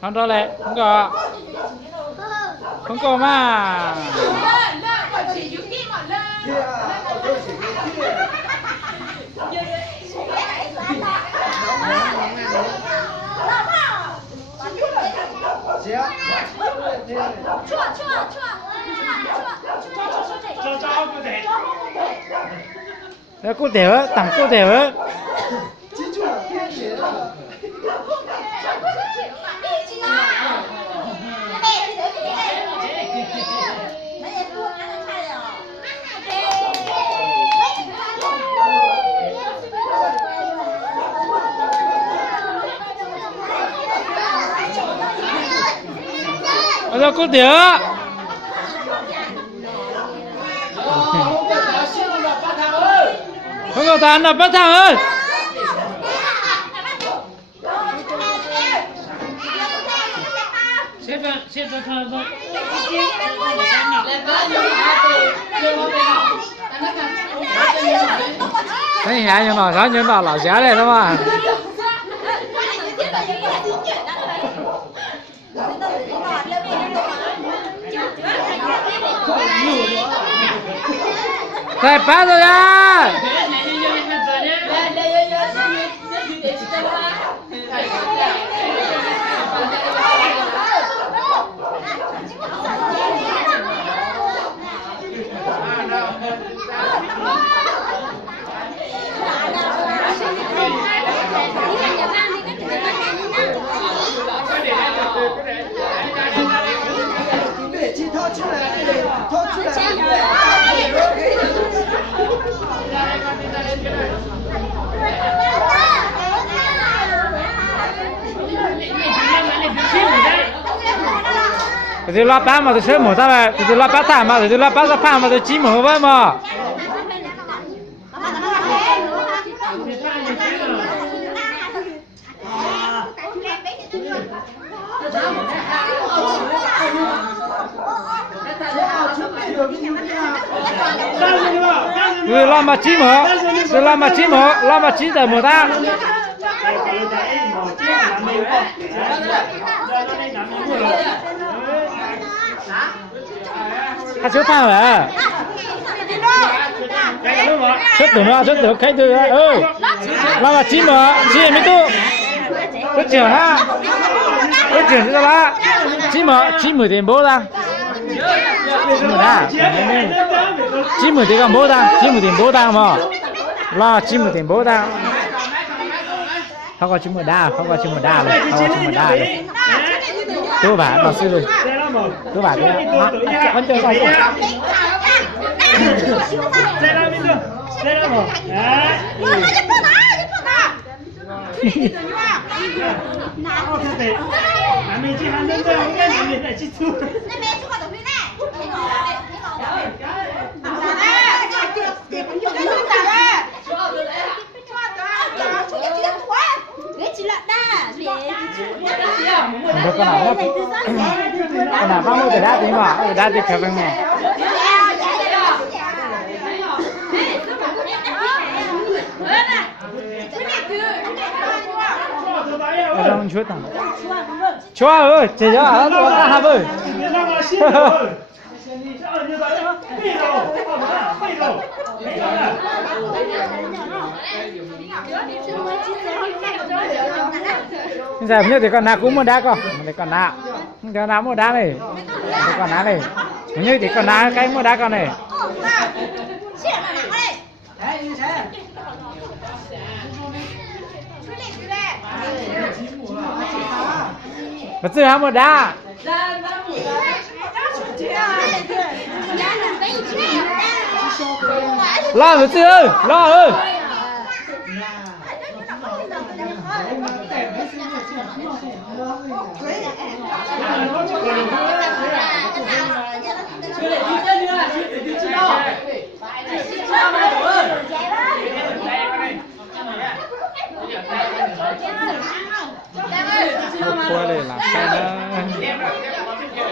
Không cho lẹ, không có mà. Đó cô tiểu á, tặng cô tiểu á. Đó cô tiểu á. Không có tàn là bắt thằng ơi. Xếp ra thằng thôi. Thấy hả nhưng mà sáng nhưng mà lão xé này thôi mà. Đây bắt rồi nha. Tôi loa bán mà tôi chơi một ta mà tôi loa bán thảm mà tôi loa bán sắp phàm mà tôi chỉ một vậy mà. Tôi loa mà chỉ một, tôi loa mà chỉ một, loa mà chỉ tại một ta. Hãy subscribe cho kênh Ghiền Mì Gõ để không bỏ lỡ những con nào không có đá thì mà đá thì khá vang nè Rong chúa tặng chúa ơi chỉ cho ở đó ta hả ơi giờ như thì con nào cũng muốn đá con để con nào muốn đá này con nào này như thì con nào cái muốn đá con này mà chưa ham một đá lo mà chưa ơi lo ơi